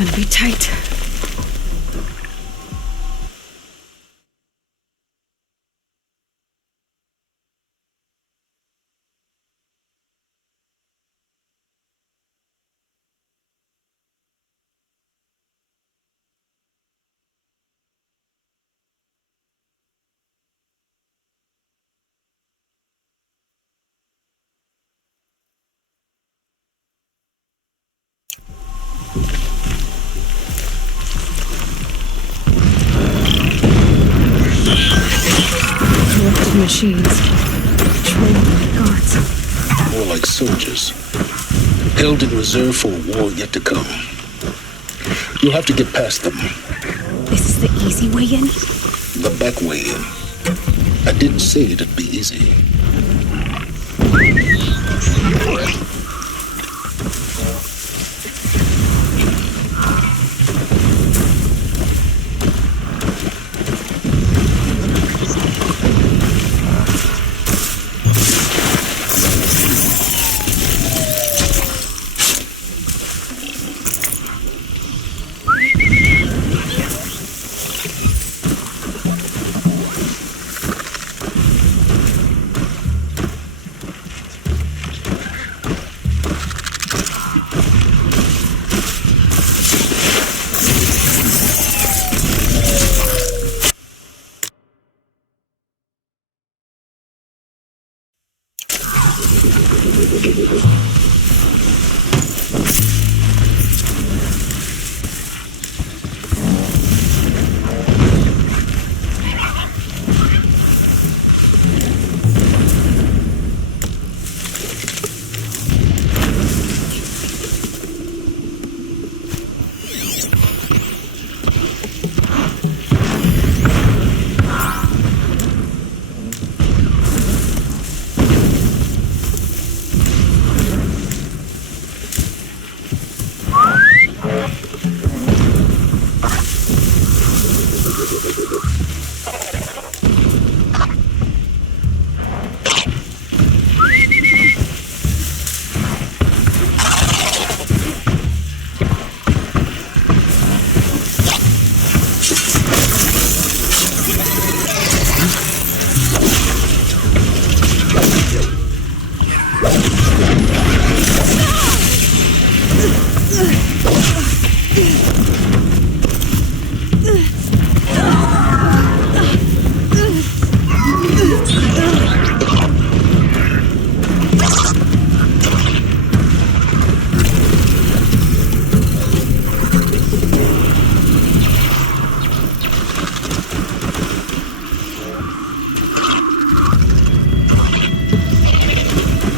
gonna be tight. Corrupted machines. Trained by gods. More like soldiers. Held in reserve for a war yet to come. You'll have to get past them. This is the easy way in? The back way in. I didn't say it'd be easy.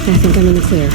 I think I'm in the clear.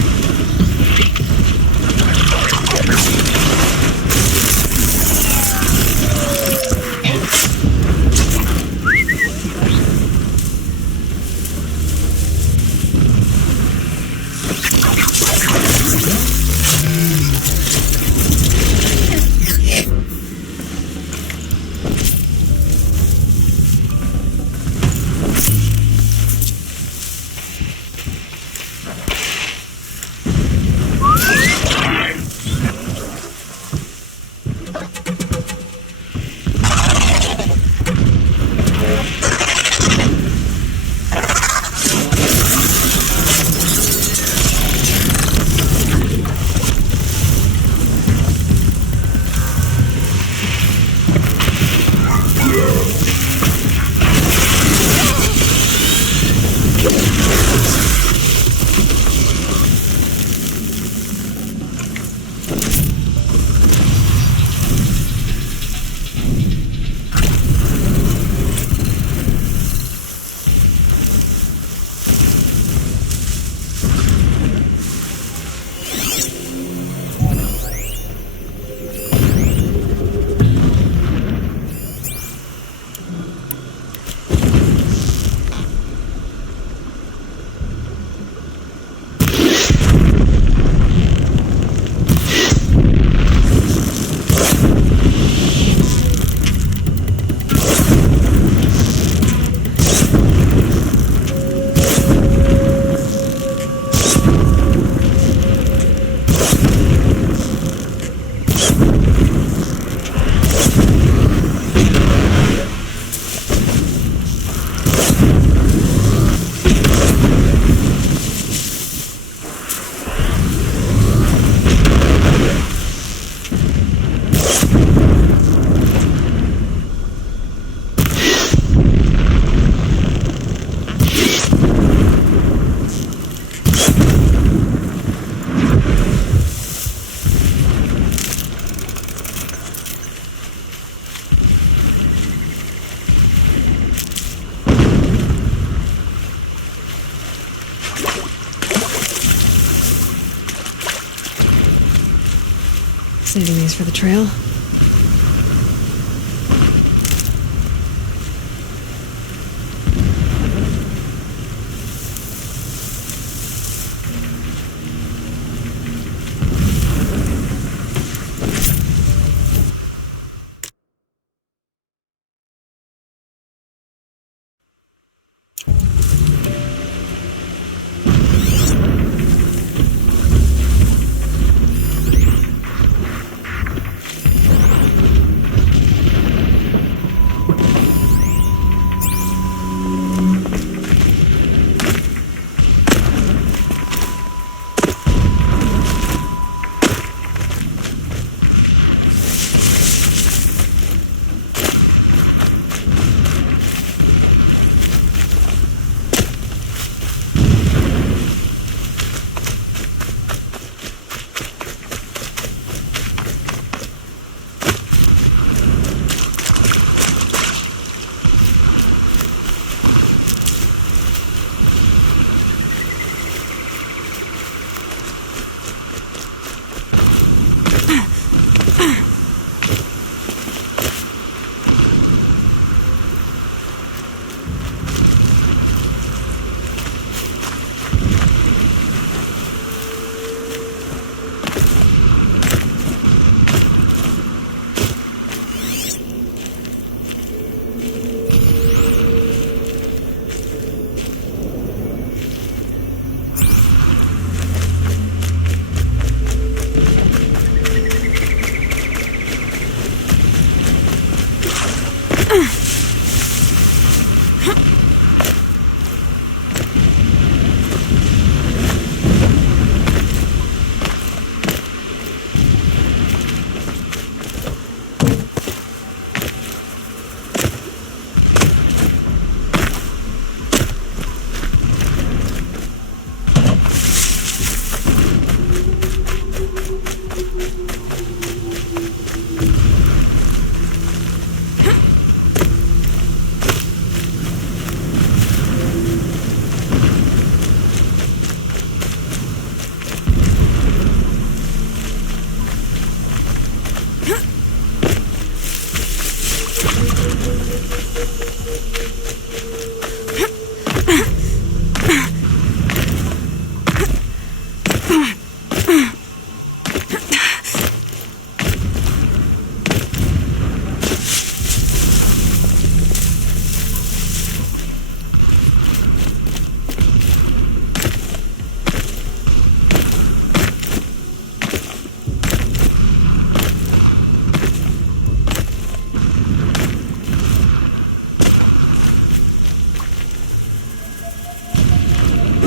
Saving these for the trail.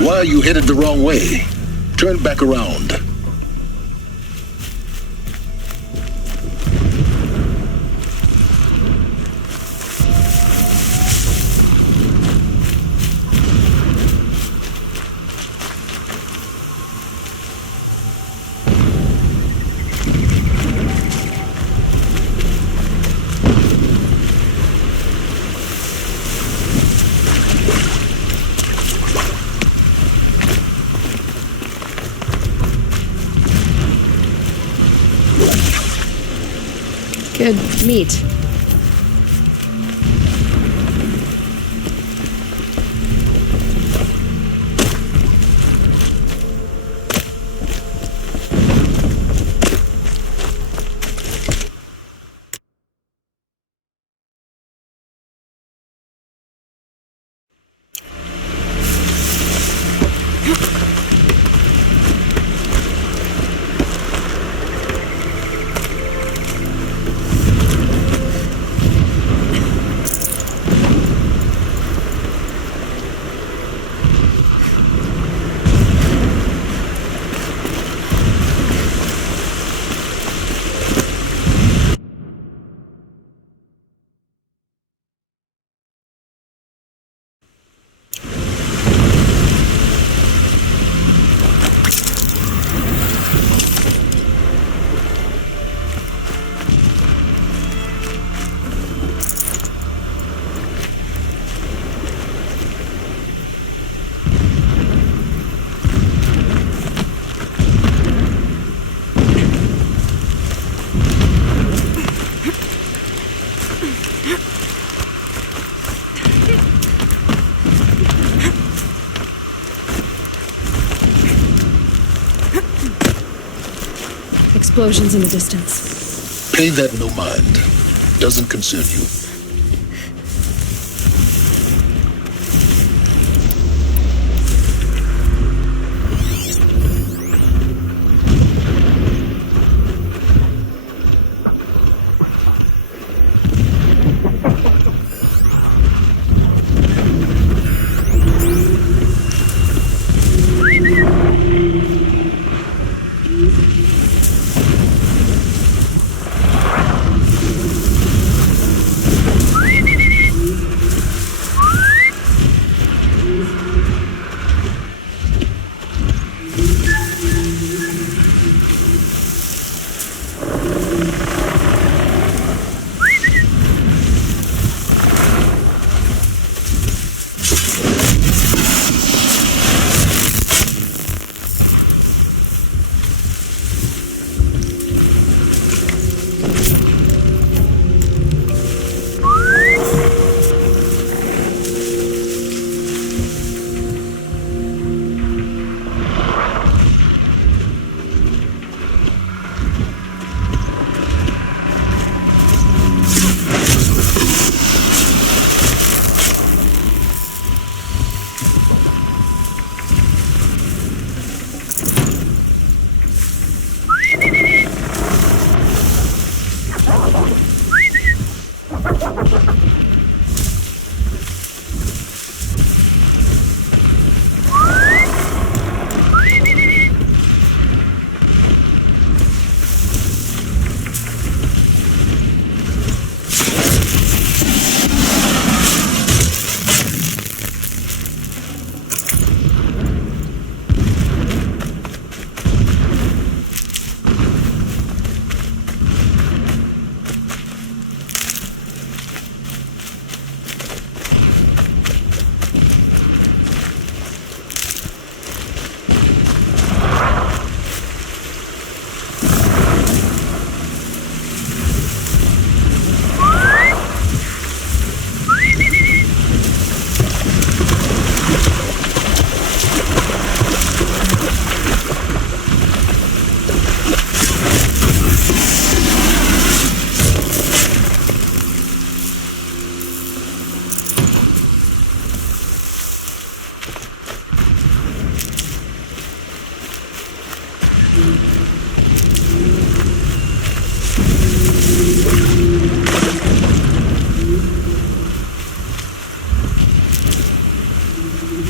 Why are you headed the wrong way? Turn back around. Good meat. Explosions in the distance. Pay that no mind. Doesn't concern you.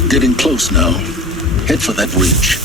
Getting close now. Head for that ridge.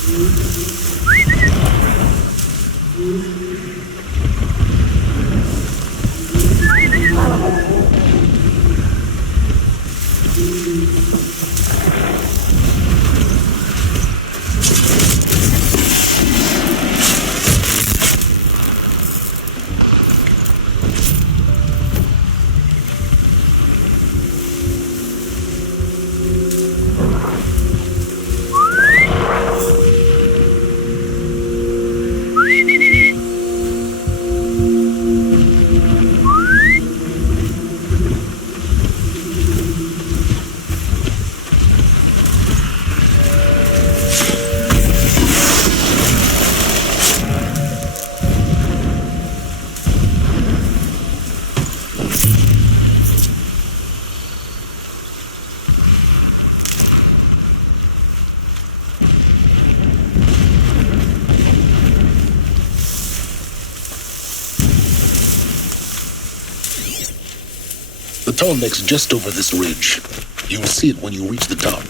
The Tallneck's just over this ridge. You will see it when you reach the top.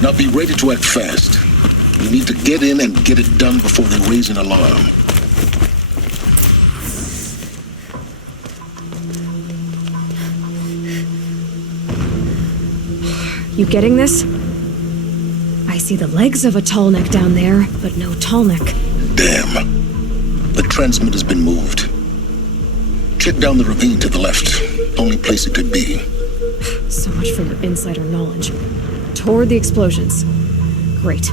Now be ready to act fast. You need to get in and get it done before they raise an alarm. You getting this? I see the legs of a Tallneck down there, but no Tallneck. Damn. The transmit has been moved. Check down the ravine to the left. Only place it could be. So much for your insider knowledge. Toward the explosions. Great.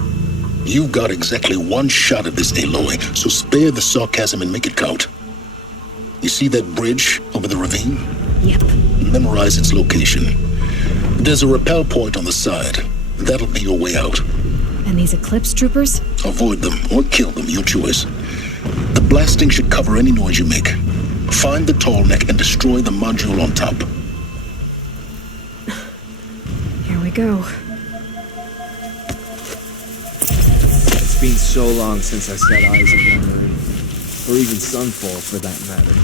You've got exactly one shot at this, Aloy, so spare the sarcasm and make it count. You see that bridge over the ravine? Yep. Memorize its location. There's a rappel point on the side. That'll be your way out. And these Eclipse troopers? Avoid them or kill them, your choice. The blasting should cover any noise you make. Find the tall neck and destroy the module on top. Here we go. It's been so long since I set eyes upon Earth, or even Sunfall for that matter.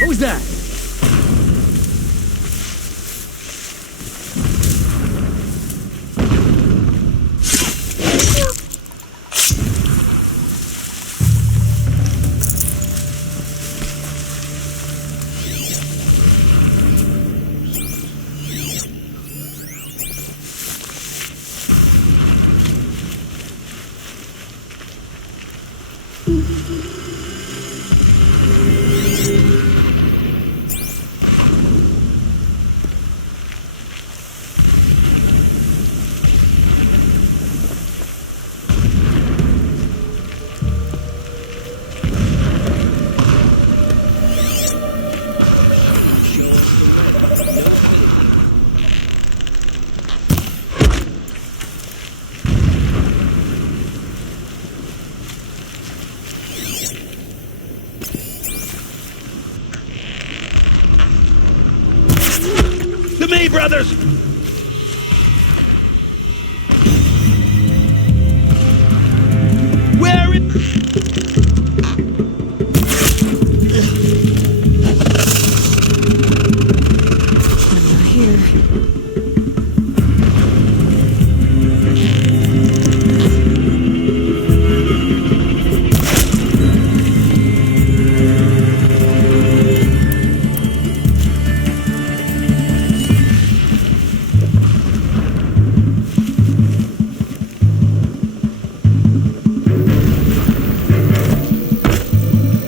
What was that? Me, brothers! Where is... I'm not here.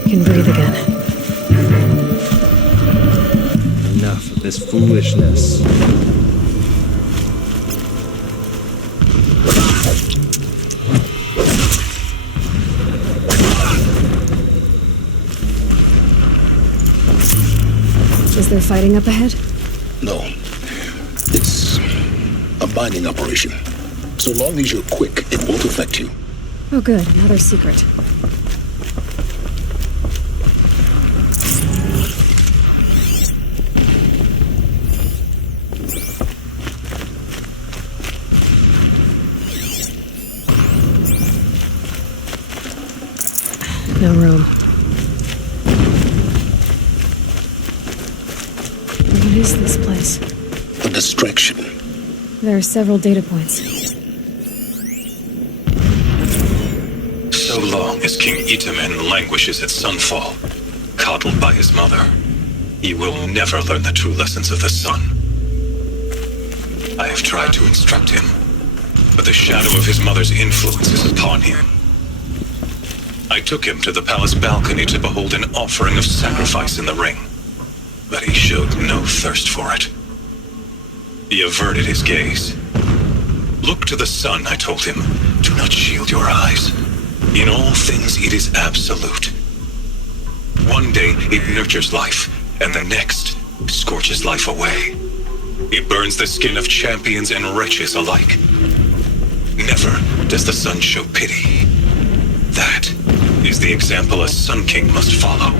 Can breathe again. Enough of this foolishness. Is there fighting up ahead? No. It's a mining operation. So long as you're quick, it won't affect you. Oh good, another secret. No room. What is this place? A distraction. There are several data points. So long as King Itamen languishes at Sunfall, coddled by his mother, he will never learn the true lessons of the sun. I have tried to instruct him, but the shadow of his mother's influence is upon him. I took him to the palace balcony to behold an offering of sacrifice in the ring, but he showed no thirst for it. He averted his gaze. Look to the sun, I told him. Do not shield your eyes. In all things it is absolute. One day it nurtures life, and the next scorches life away. It burns the skin of champions and wretches alike. Never does the sun show pity. That is the example a Sun King must follow.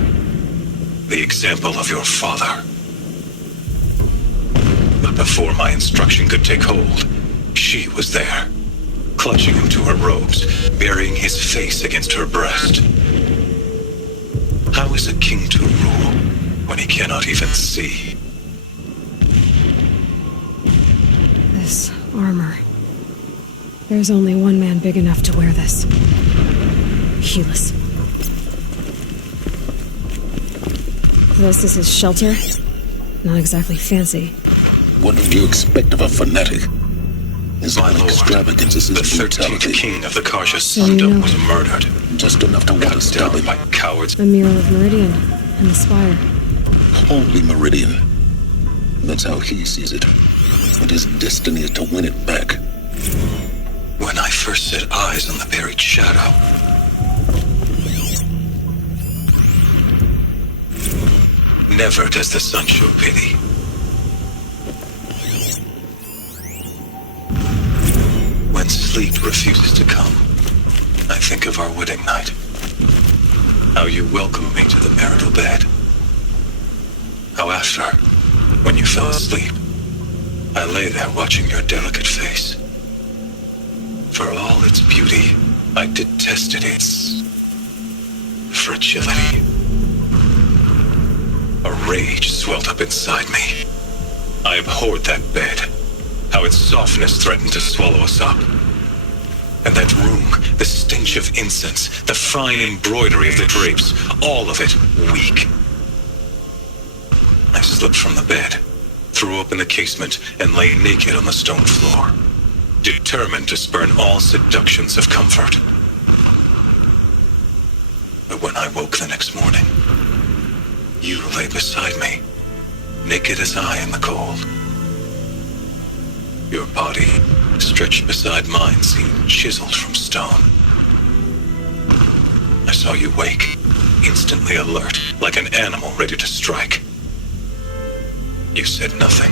The example of your father. But before my instruction could take hold, she was there, clutching him to her robes, burying his face against her breast. How is a king to rule when he cannot even see? This armor. There's only one man big enough to wear this. Helis. This is his shelter? Not exactly fancy. What did you expect of a fanatic? His My lord, extravagance is the his 13th brutality. king of the Karja So you Sundom know. was murdered, Just enough to want to cut stop down him. by cowards. A mural of Meridian and the spire. Holy Meridian. That's how he sees it. And his destiny is to win it back. When I first set eyes on the buried shadow, never does the sun show pity. refuses to come, I think of our wedding night. How you welcomed me to the marital bed. How after, when you fell asleep, I lay there watching your delicate face. For all its beauty, I detested its fragility. A rage swelled up inside me. I abhorred that bed, how its softness threatened to swallow us up. And that room, the stench of incense, the fine embroidery of the drapes, all of it weak. I slipped from the bed, threw open the casement, and lay naked on the stone floor, determined to spurn all seductions of comfort. But when I woke the next morning, you lay beside me, naked as I in the cold. Your body, stretched beside mine, seemed chiseled from stone. I saw you wake, instantly alert, like an animal ready to strike. You said nothing.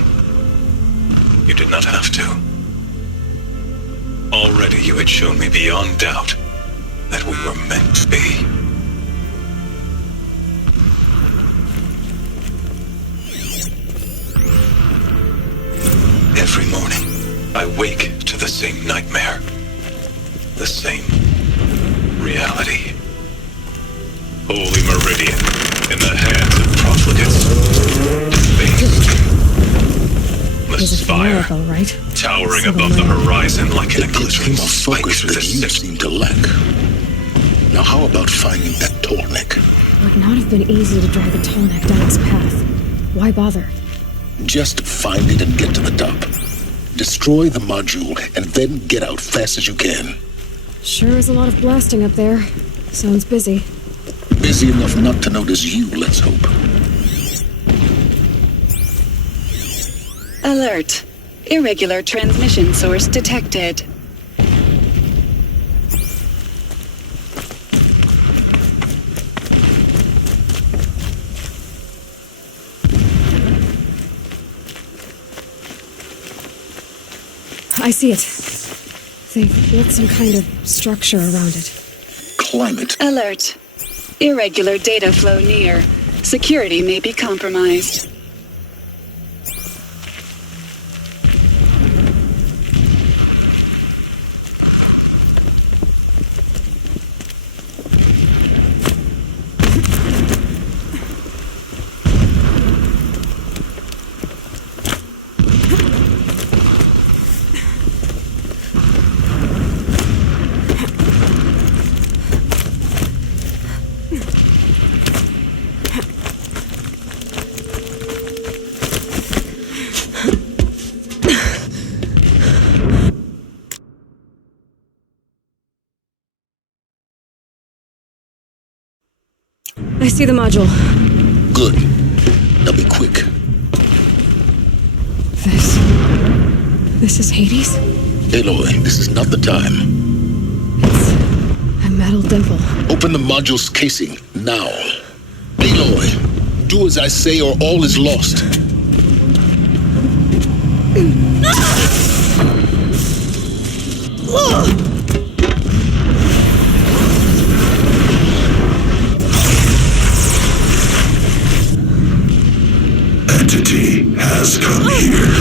You did not have to. Already you had shown me beyond doubt that we were meant to be. Every morning, I wake to the same nightmare, the same reality. Holy Meridian in the hands of profligates. Defaced. The He's a spire, miracle, right? towering Civil above the man. horizon like an It gives glittering him a spike focus through the that you center. seem to lack. Now how about finding that Tallneck? It would not have been easy to drag a Tallneck down its path. Why bother? Just find it and get to the top. Destroy the module and then get out fast as you can. Sure is a lot of blasting up there. Sounds busy. Busy enough not to notice you, let's hope. Alert. Irregular transmission source detected. I see it. They've built some kind of structure around it. Climate. Alert. Irregular data flow near. Security may be compromised. I see the module. Good. Now be quick. This is Hades? Aloy, this is not the time. It's a metal dimple. Open the module's casing, now. Aloy, do as I say or all is lost. Entity has come here.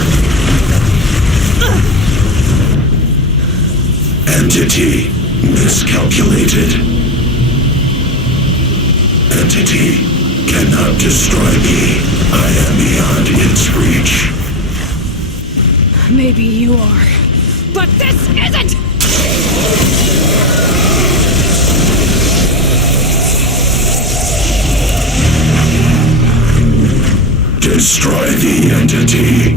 Entity miscalculated. Entity cannot destroy me. I am beyond its reach. Maybe you are. But this isn't! Destroy the entity.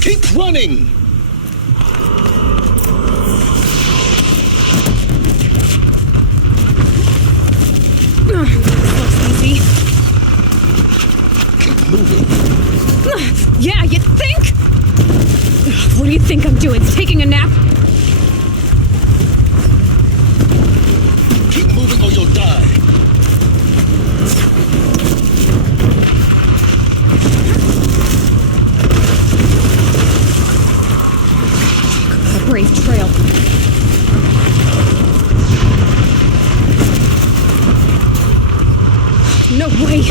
Keep running! Yeah, you think? Ugh, what do you think I'm doing? Taking a nap? Keep moving or you'll die. A brave trail. No way!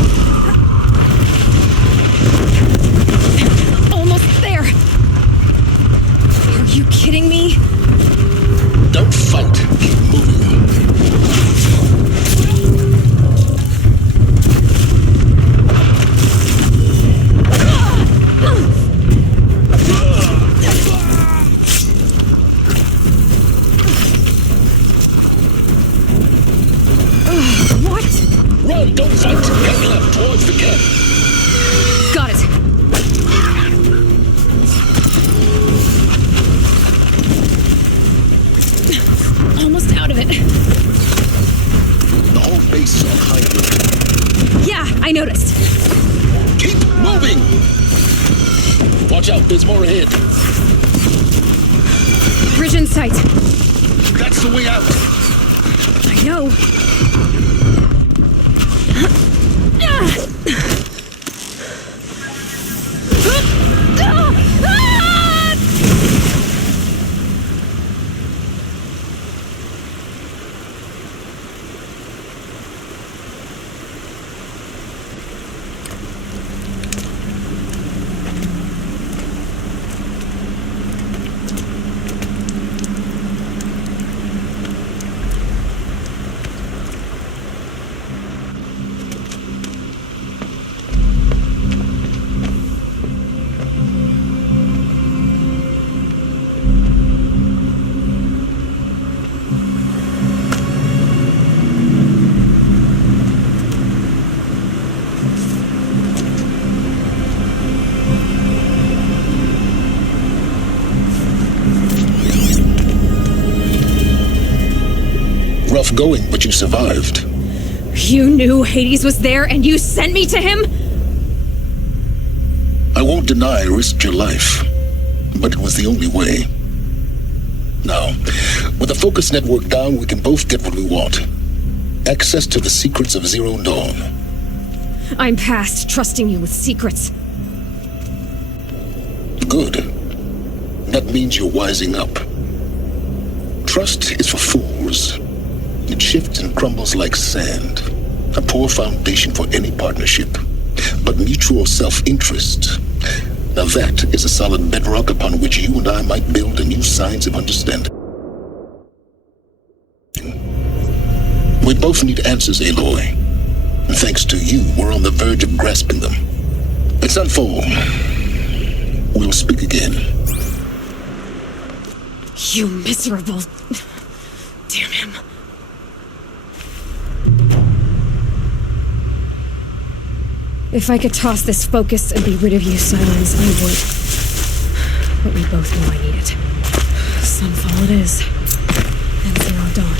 Almost there! Are you kidding me? Don't fight. Keep moving. What? Run, don't fight. Head left towards the camp. Got it. Almost out of it. The whole base is on high alert. Yeah, I noticed. Keep moving. Watch out, there's more ahead. Bridge in sight. That's the way out. I know. Rough going, but you survived. You knew Hades was there and you sent me to him? I won't deny I risked your life, but it was the only way. Now, with the focus network down, we can both get what we want. Access to the secrets of Zero Dawn. I'm past trusting you with secrets. Good. That means you're wising up. Trust is for fools. It shifts and crumbles like sand. A poor foundation for any partnership. But mutual self-interest, now that is a solid bedrock upon which you and I might build a new science of understanding. We both need answers, Aloy. And thanks to you, we're on the verge of grasping them. At Sunfall, we'll speak again. You miserable... Damn him. If I could toss this focus and be rid of you, Silence, I would. But we both know I need it. Sunfall it is. And Zero Dawn.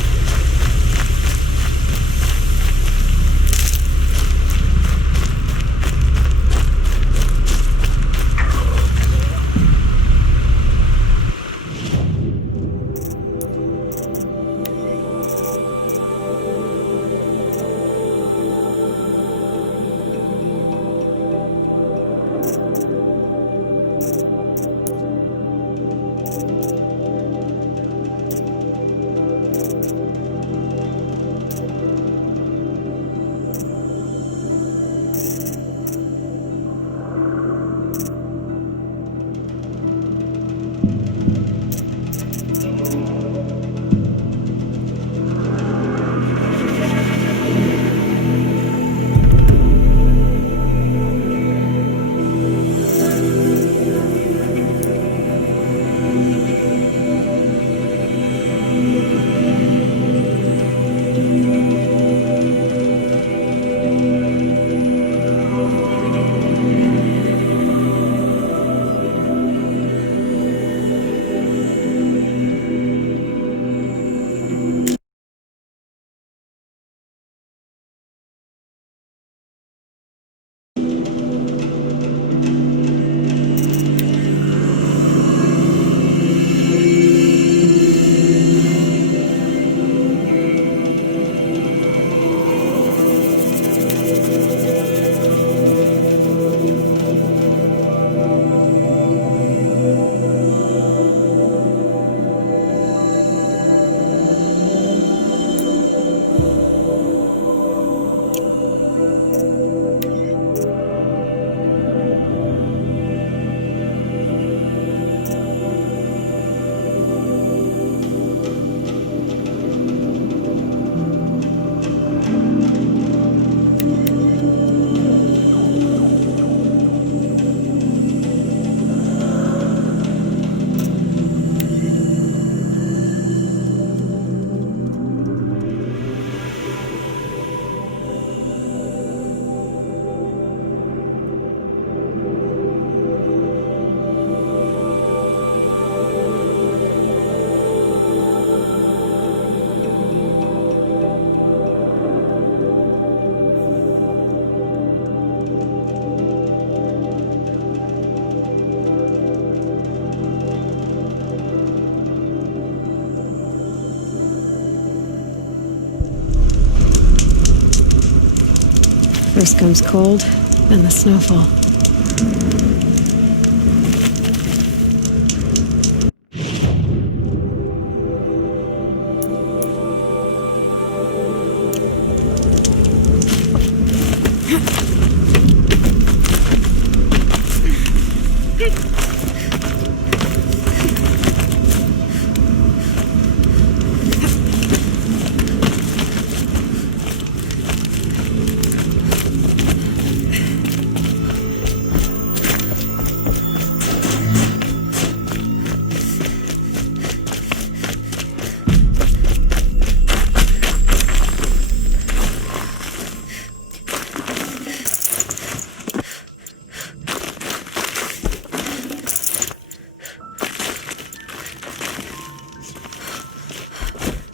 First comes cold, then the snowfall.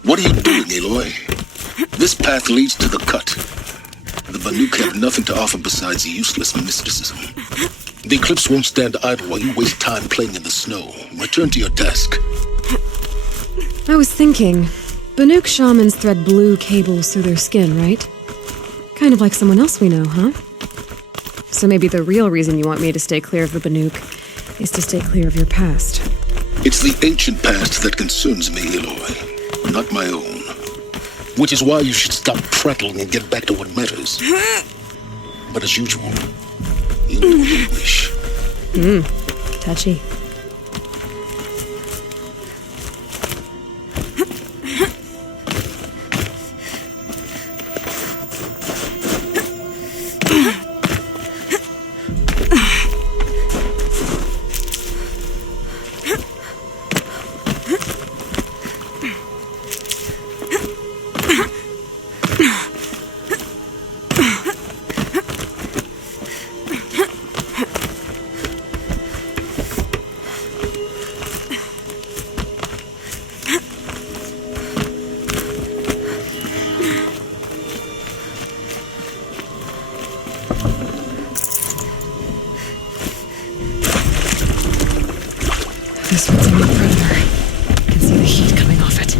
What are you doing, Aloy? This path leads to the cut. The Banuk have nothing to offer besides useless mysticism. The Eclipse won't stand idle while you waste time playing in the snow. Return to your task. I was thinking, Banuk shamans thread blue cables through their skin, right? Kind of like someone else we know, huh? So maybe the real reason you want me to stay clear of the Banuk is to stay clear of your past. It's the ancient past that concerns me, Aloy. Not my own. Which is why you should stop prattling and get back to what matters. But as usual, you know you wish. Touchy. This one's a new predator. I can see the heat coming off it.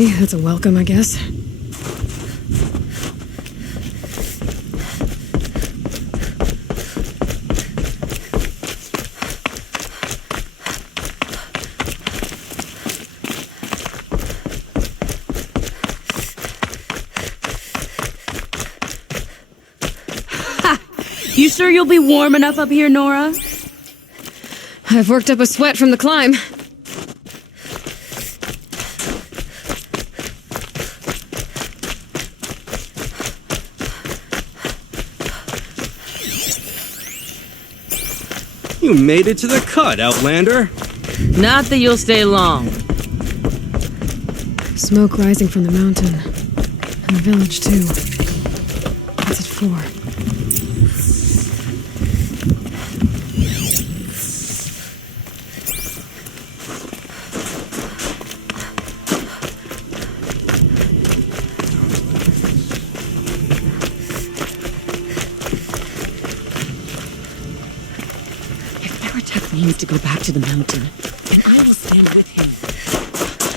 Okay, that's a welcome, I guess. You sure you'll be warm enough up here, Nora? I've worked up a sweat from the climb. You made it to the cut, Outlander. Not that you'll stay long. Smoke rising from the mountain. And the village, too. What's it for? Needs to go back to the mountain, and I will stand with him.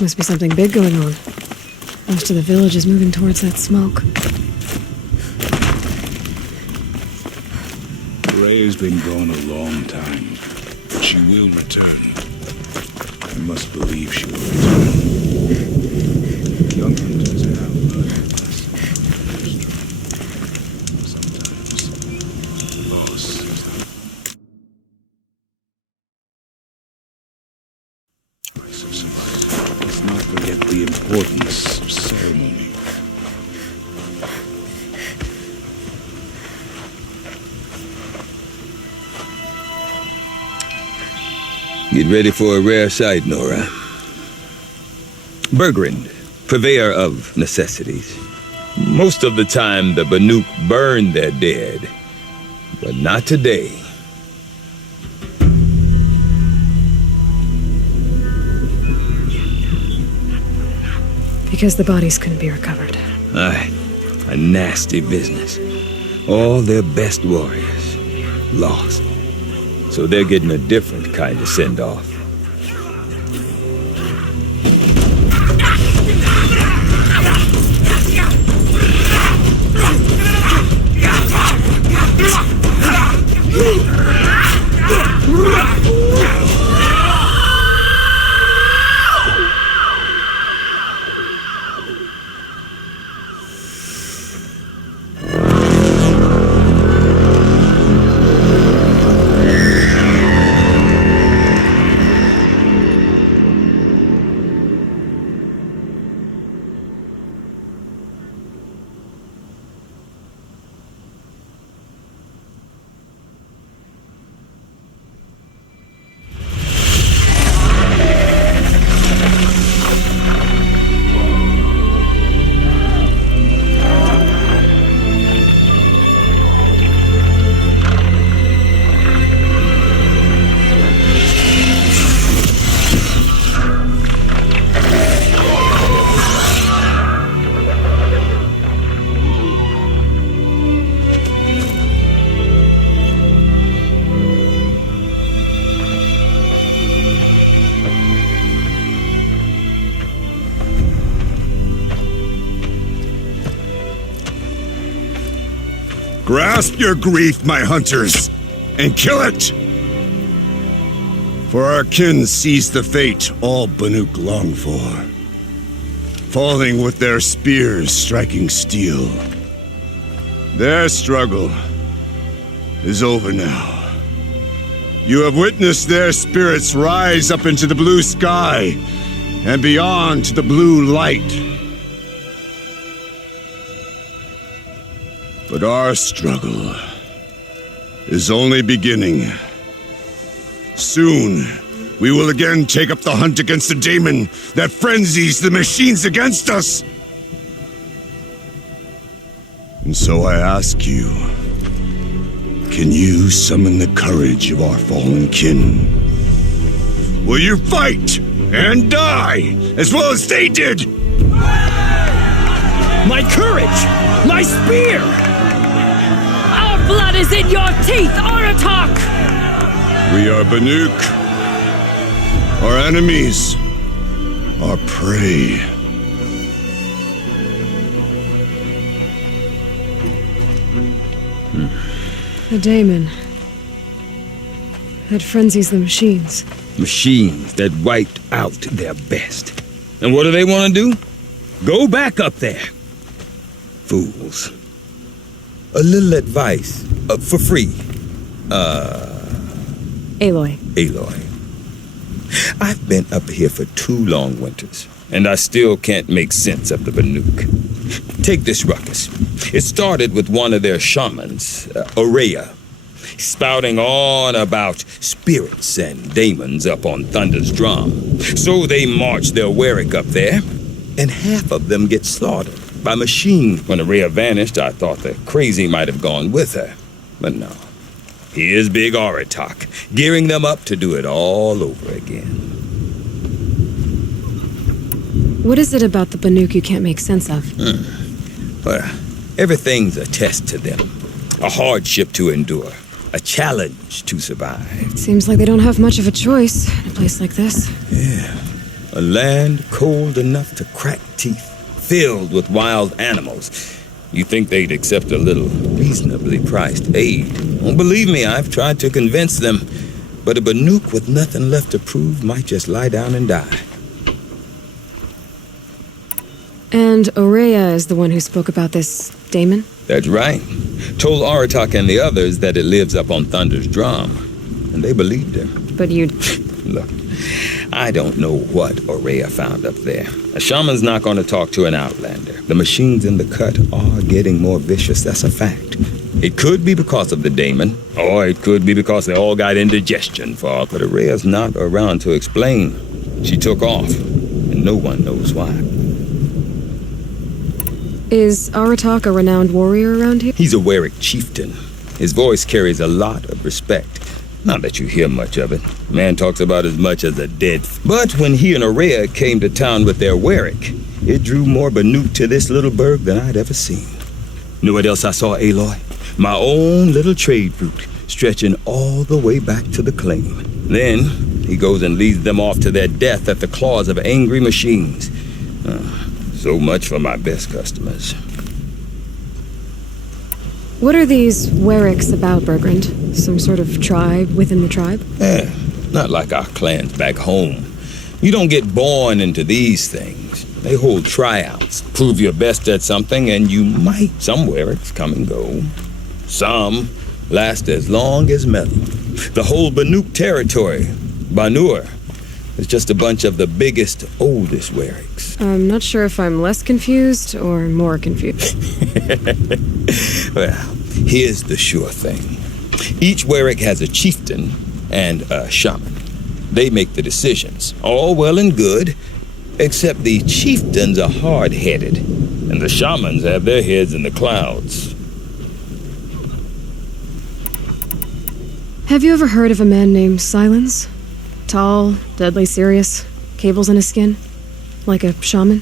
Must be something big going on. Most of the village is moving towards that smoke. Ray's been gone a long time. She will return. I must believe she will return. Young hunters have learned this. Sometimes, loss is the let's not forget the importance of ceremony. Get ready for a rare sight, Nora. Bergrand, purveyor of necessities. Most of the time, the Banuk burn their dead, but not today. Because the bodies couldn't be recovered. Aye, a nasty business. All their best warriors lost. So they're getting a different kind of send-off. Grasp your grief, my hunters, and kill it! For our kin sees the fate all Banuk long for, falling with their spears striking steel. Their struggle is over now. You have witnessed their spirits rise up into the blue sky and beyond to the blue light. But our struggle is only beginning. Soon, we will again take up the hunt against the daemon that frenzies the machines against us. And so I ask you, can you summon the courage of our fallen kin? Will you fight and die as well as they did? My courage! My spear! Our blood is in your teeth, Aratak! We are Banuk. Our enemies, our prey. The daemon. That frenzies the machines. Machines that wiped out their best. And what do they want to do? Go back up there. Fools. A little advice, for free. Aloy. Aloy. I've been up here for 2 long winters, and I still can't make sense of the Banuk. Take this ruckus. It started with one of their shamans, Ourea, spouting on about spirits and demons up on Thunder's drum. So they marched their Warwick up there, and half of them get slaughtered by machine. When Ourea vanished, I thought the crazy might have gone with her, but no. Here's Big Aratak, gearing them up to do it all over again. What is it about the Banuk you can't make sense of? Well, everything's a test to them. A hardship to endure. A challenge to survive. Seems like they don't have much of a choice in a place like this. Yeah. A land cold enough to crack teeth, filled with wild animals. You think they'd accept a little reasonably priced aid. Well, believe me, I've tried to convince them. But a Banuk with nothing left to prove might just lie down and die. And Ourea is the one who spoke about this daemon? That's right. Told Aratak and the others that it lives up on Thunder's drum. And they believed him. But you'd... Look, I don't know what Ourea found up there. A shaman's not going to talk to an outlander. The machines in the cut are getting more vicious, that's a fact. It could be because of the daemon, or it could be because they all got indigestion for. But Ourea's not around to explain. She took off, and no one knows why. Is Aratak a renowned warrior around here? He's a Warwick chieftain. His voice carries a lot of respect. Not that you hear much of it. Man talks about as much as a dead. But when he and Ourea came to town with their Warwick, it drew more Banuk to this little burg than I'd ever seen. Know what else I saw, Aloy? My own little trade route, stretching all the way back to the claim. Then he goes and leads them off to their death at the claws of angry machines. So much for my best customers. What are these Warwicks about, Bergrand? Some sort of tribe within the tribe? Not like our clans back home. You don't get born into these things. They hold tryouts. Prove your best at something, and you might. Some Warwicks come and go. Some last as long as metal. The whole Banuk territory, Banur, is just a bunch of the biggest, oldest Warwicks. I'm not sure if I'm less confused or more confused. Well, here's the sure thing. Each Warwick has a chieftain and a shaman. They make the decisions. All well and good, except the chieftains are hard-headed, and the shamans have their heads in the clouds. Have you ever heard of a man named Silence? Tall, deadly serious, cables in his skin? Like a shaman?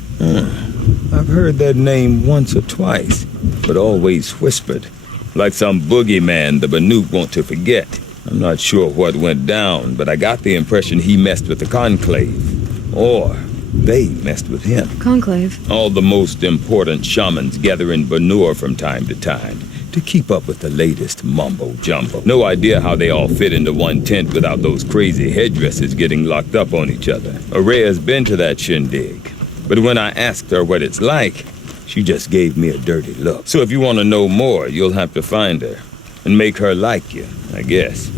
I've heard that name once or twice, but always whispered. Like some boogeyman the Banuk want to forget. I'm not sure what went down, but I got the impression he messed with the Conclave. Or they messed with him. Conclave? All the most important shamans gather in Banur from time to time to keep up with the latest mumbo-jumbo. No idea how they all fit into one tent without those crazy headdresses getting locked up on each other. Ourea's been to that shindig, but when I asked her what it's like, she just gave me a dirty look. So if you want to know more, you'll have to find her and make her like you, I guess.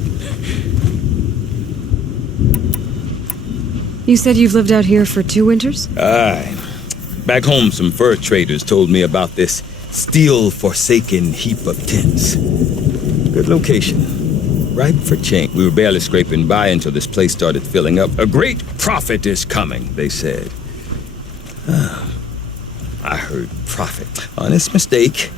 You said you've lived out here for 2 winters? Aye. Back home, some fur traders told me about this steel-forsaken heap of tents. Good location. Ripe for change. We were barely scraping by until this place started filling up. A great prophet is coming, they said. I heard prophet. Honest mistake.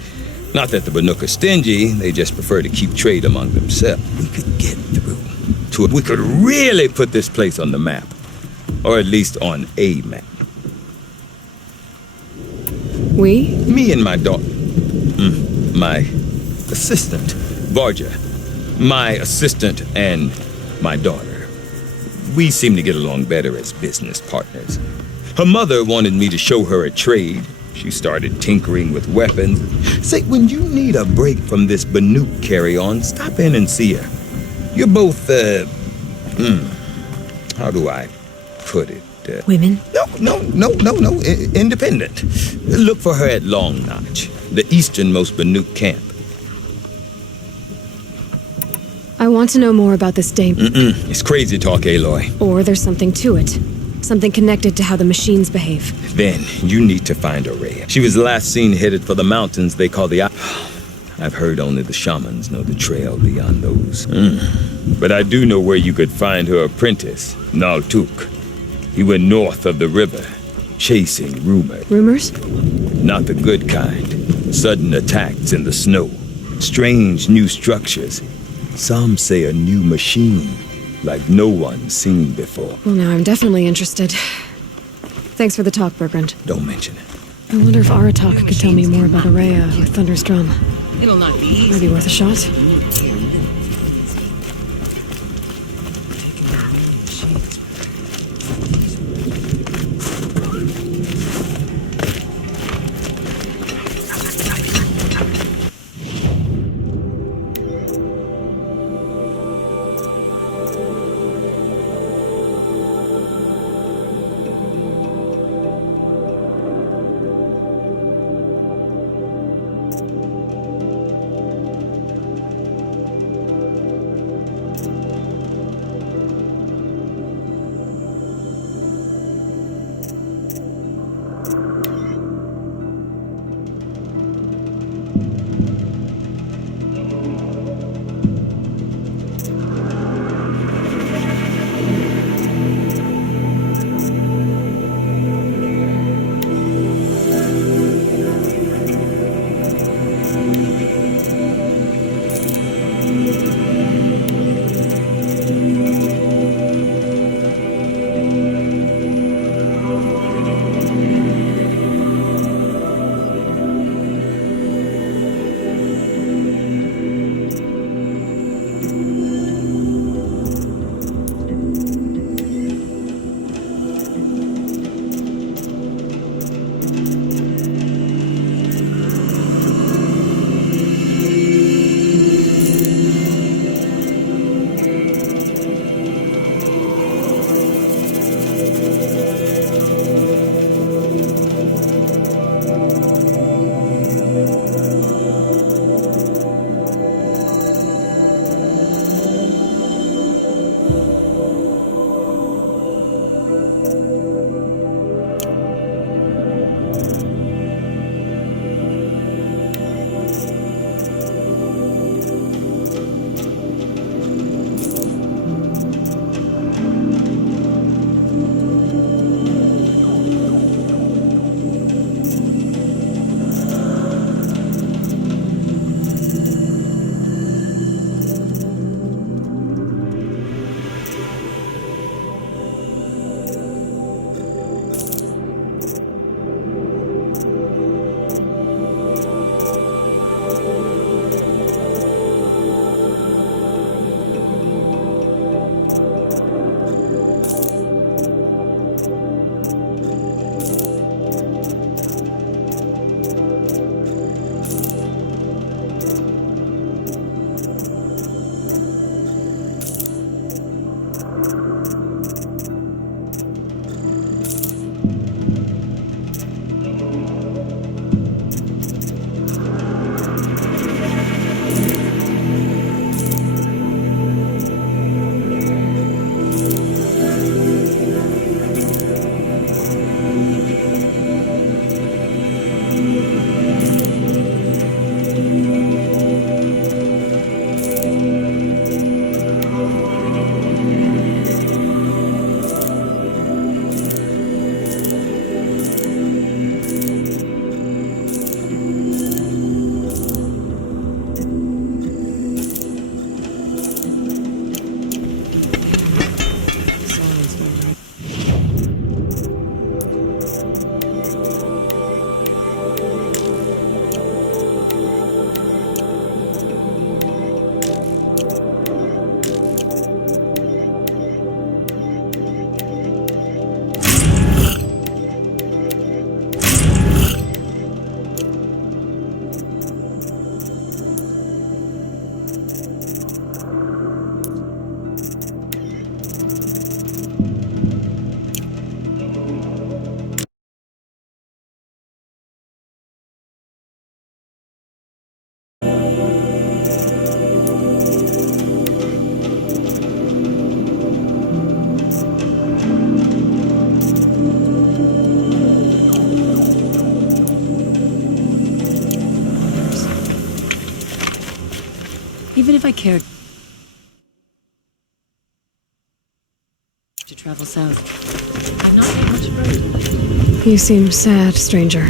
Not that the Banuk are stingy, they just prefer to keep trade among themselves. We could get through to it. We could really put this place on the map. Or at least on a map. We? Me and my daughter. My assistant, Varja. My assistant and my daughter. We seem to get along better as business partners. Her mother wanted me to show her a trade, She started tinkering with weapons. Say, when you need a break from this Banuk carry-on, stop in and see her. You're both, how do I put it? Women? No, independent. Look for her at Long Notch, the easternmost Banuk camp. I want to know more about this dame. It's crazy talk, Aloy. Or there's something to it. Something connected to how the machines behave. Then you need to find Araya. She was last seen headed for the mountains they call the... I've heard only the shamans know the trail beyond those. But I do know where you could find her apprentice, Naltuk. He went north of the river, chasing rumors. Rumors? Not the good kind. Sudden attacks in the snow. Strange new structures. Some say a new machine, like no one's seen before. Well, now I'm definitely interested. Thanks for the talk, Bergrand. Don't mention it. I wonder if Aratak could tell me more about Araya or Thunder's drum. It'll not be easy. Might be worth a shot. if I cared to travel south. I'm not that much further. You seem sad, stranger.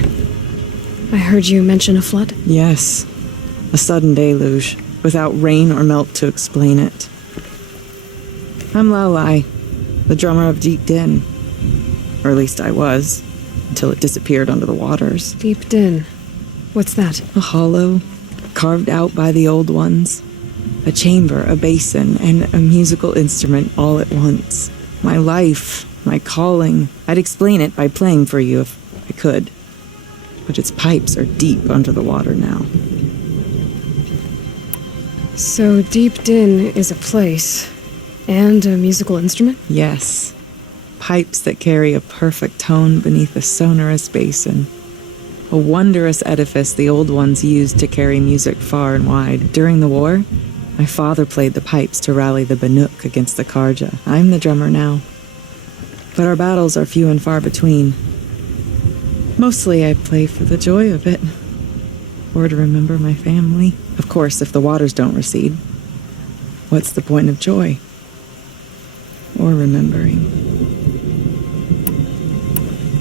I heard you mention a flood. Yes. A sudden deluge, without rain or melt to explain it. I'm Laolai, the drummer of Deep Din. Or at least I was, until it disappeared under the waters. Deep Din. What's that? A hollow, carved out by the old ones. A chamber, a basin, and a musical instrument all at once. My life, my calling. I'd explain it by playing for you if I could. But its pipes are deep under the water now. So Deep Din is a place and a musical instrument? Yes. Pipes that carry a perfect tone beneath a sonorous basin. A wondrous edifice the old ones used to carry music far and wide. During the war, my father played the pipes to rally the Banuk against the Karja. I'm the drummer now. But our battles are few and far between. Mostly I play for the joy of it. Or to remember my family. Of course, if the waters don't recede, what's the point of joy? Or remembering?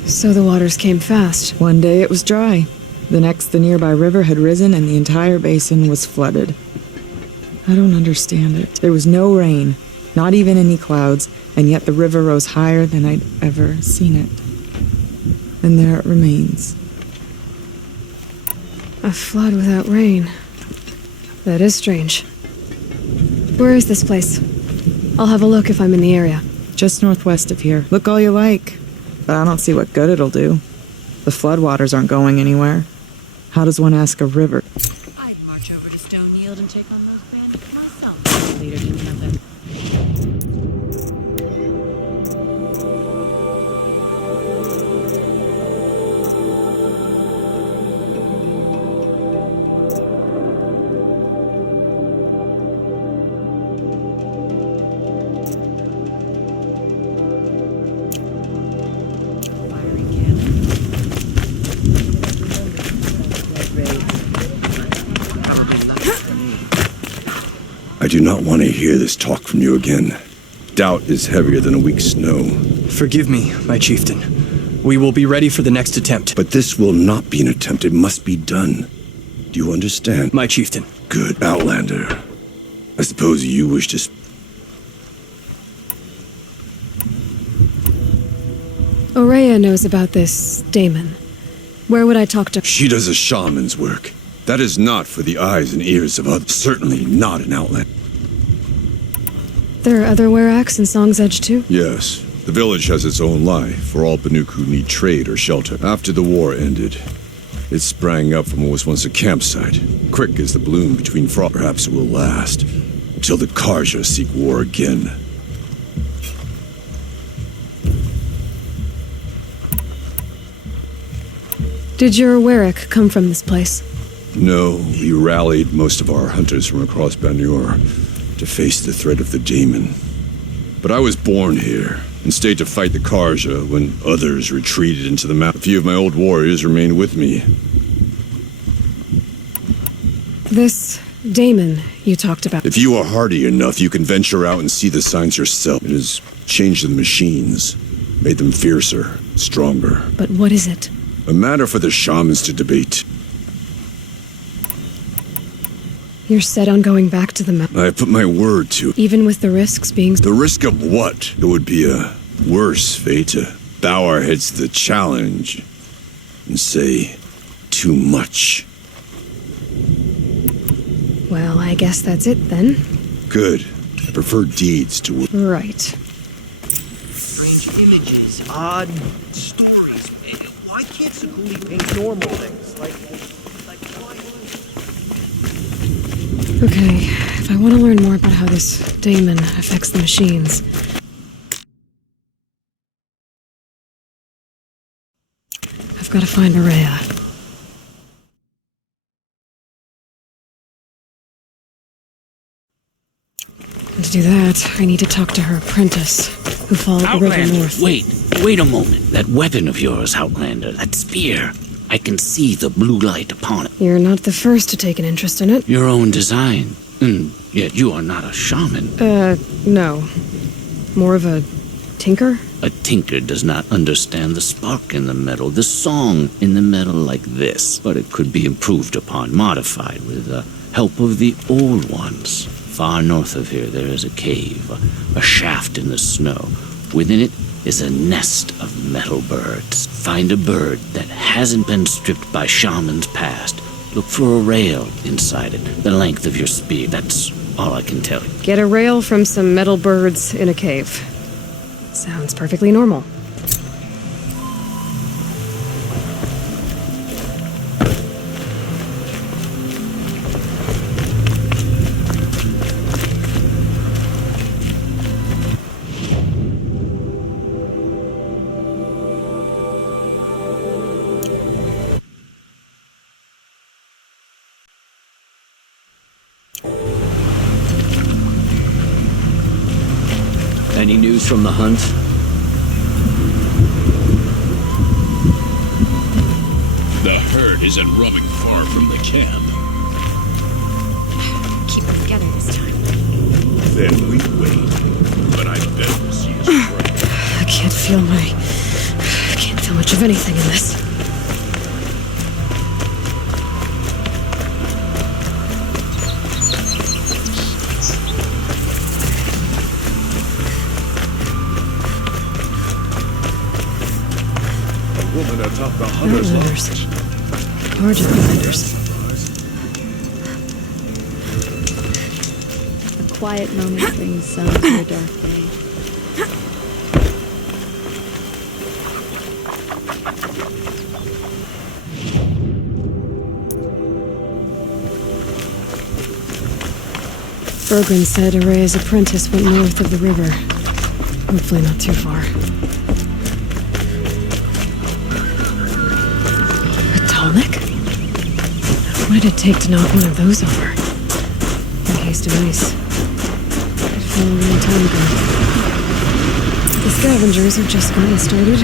So the waters came fast. One day it was dry. The next, the nearby river had risen and the entire basin was flooded. I don't understand it. There was no rain, not even any clouds, and yet the river rose higher than I'd ever seen it. And there it remains. A flood without rain. That is strange. Where is this place? I'll have a look if I'm in the area. Just northwest of here. Look all you like. But I don't see what good it'll do. The floodwaters aren't going anywhere. How does one ask a river? I'd march over to Stone Yield and take on those bandits myself. The leader didn't have them. I do not want to hear this talk from you again. Doubt is heavier than a week's snow. Forgive me, my chieftain. We will be ready for the next attempt. But this will not be an attempt. It must be done. Do you understand? My chieftain. Good, Outlander. I suppose you wish to... Aurea knows about this Damon. Where would I talk to? She does a shaman's work. That is not for the eyes and ears of others. Certainly not an Outlander. There are other Weraks in Song's Edge too? Yes. The village has its own life for all Banuk who need trade or shelter. After the war ended, it sprang up from what was once a campsite. Quick as the bloom between frost. Perhaps it will last until the Karja seek war again. Did your Werak come from this place? No, we rallied most of our hunters from across Banur to face the threat of the Daemon. But I was born here and stayed to fight the Karja when others retreated into the mountains. A few of my old warriors remained with me. This Damon you talked about. If you are hardy enough, you can venture out and see the signs yourself. It has changed the machines, made them fiercer, stronger. But what is it? A matter for the shamans to debate. You're set on going back to the mountain. I have put my word to it. Even with the risks being... The risk of what? It would be a worse fate to bow our heads to the challenge and say too much. Well, I guess that's it then. Good. I prefer deeds to words. Right. Strange images, odd stories. Why can't Sakuli paint normal things like Okay, if I want to learn more about how this Daemon affects the machines... I've got to find Aurea. And to do that, I need to talk to her apprentice, who followed the river Outlander, north. wait a moment. That weapon of yours, Outlander, that spear. I can see the blue light upon it. You're not the first to take an interest in it. Your own design. Yet you are not a shaman. No. More of a tinker? A tinker does not understand the spark in the metal, the song in the metal like this. But it could be improved upon, modified with the help of the old ones. Far north of here there is a cave, a shaft in the snow. Within it is a nest of metal birds. Find a bird that hasn't been stripped by shamans past. Look for a rail inside it, the length of your spear. That's all I can tell you. Get a rail from some metal birds in a cave. Sounds perfectly normal. Any news from the hunt? The herd isn't roaming far from the camp. Keep it together this time. Then we wait. But I bet we'll see a strike. I can't feel much of anything in this. Woman atop the hunter's Outlanders. Large outlanders. A quiet moment brings sun to a dark day. Bergren said Araya's apprentice went north of the river. Hopefully not too far. Tallneck? What did it take to knock one of those over? In haste of ice. It fell a long time ago. The scavengers have just gotten started.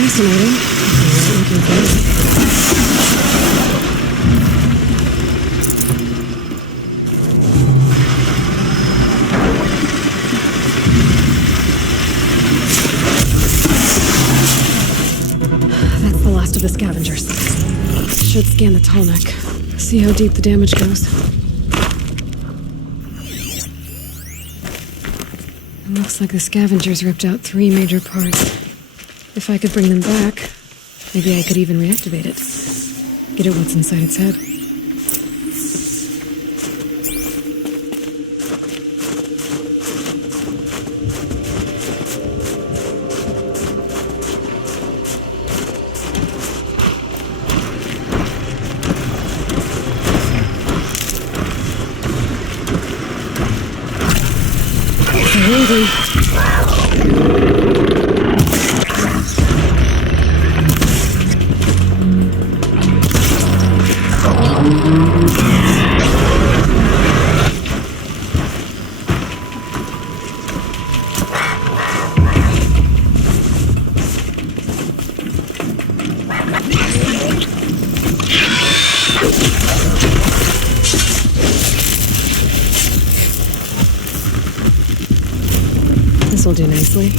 Fascinating. What looking for? That's the last of the scavengers. Should scan the tall neck. See how deep the damage goes. It looks like the scavengers ripped out 3 major parts. If I could bring them back, maybe I could even reactivate it. Get at what's inside its head. This will do nicely.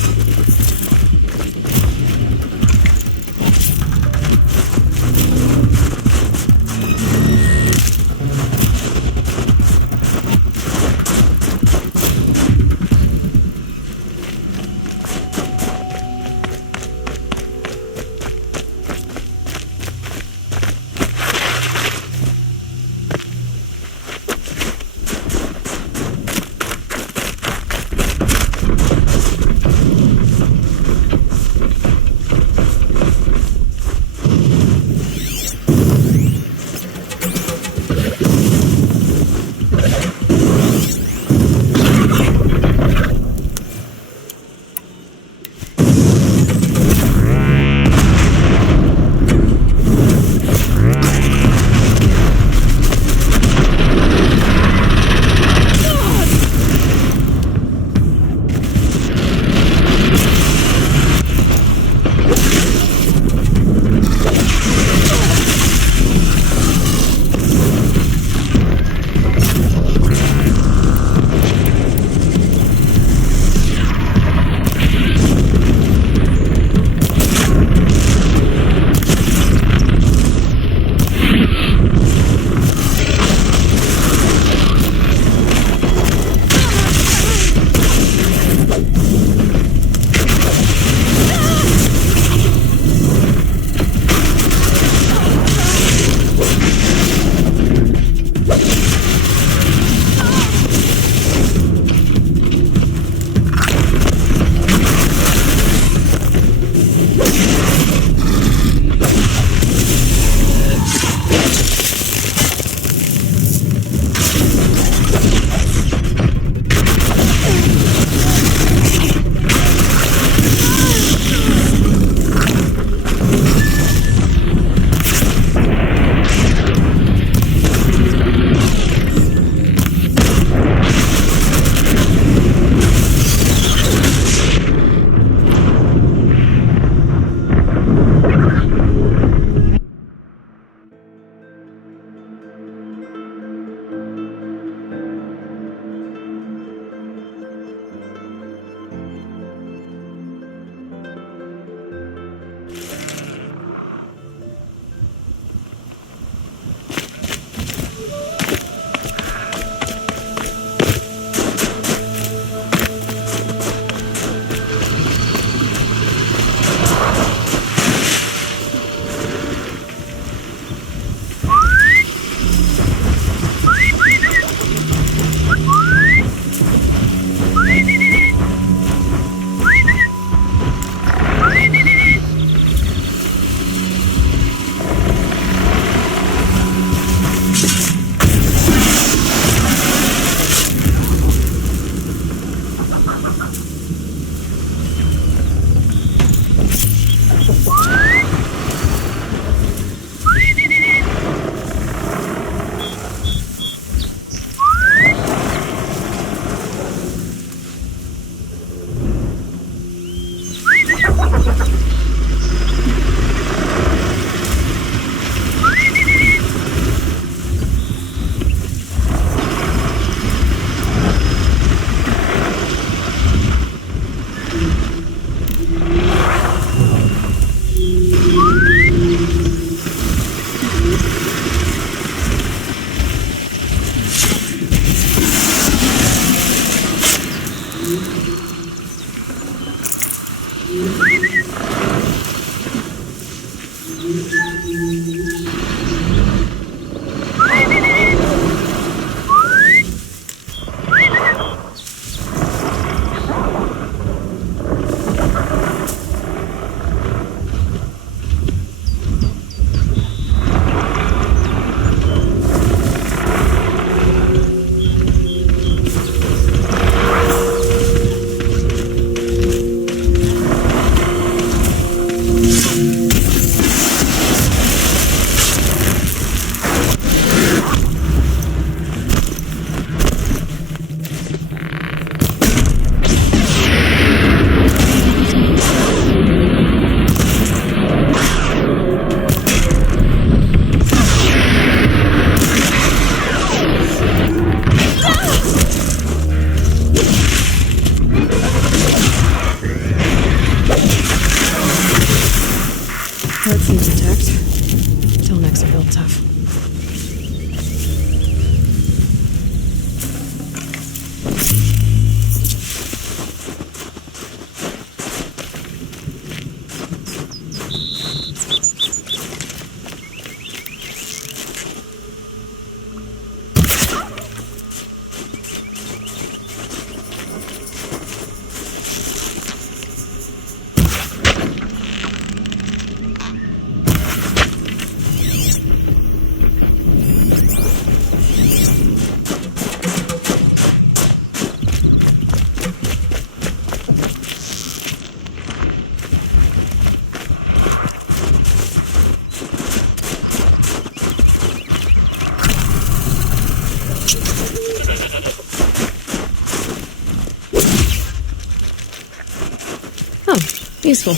Useful.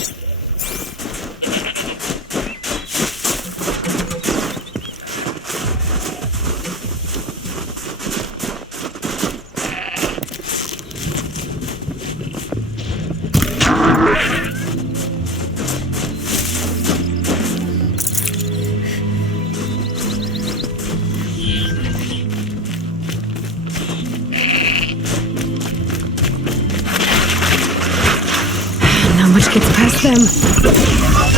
Not much gets past them.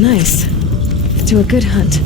Nice. To a good hunt.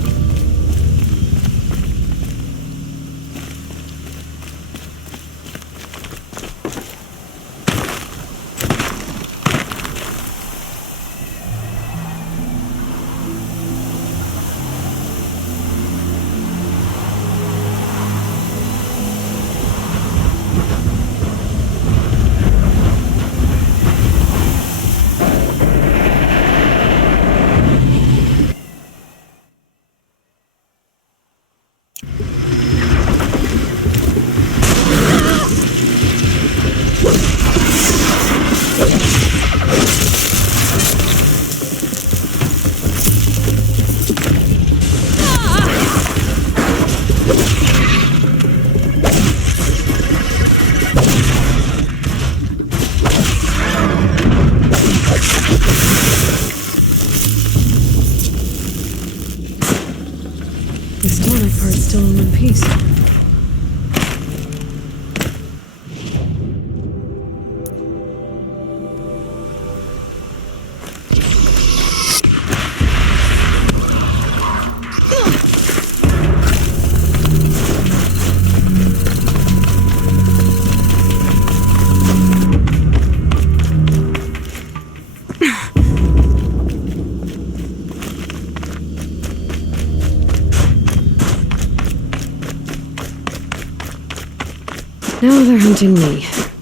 Now they're hunting me.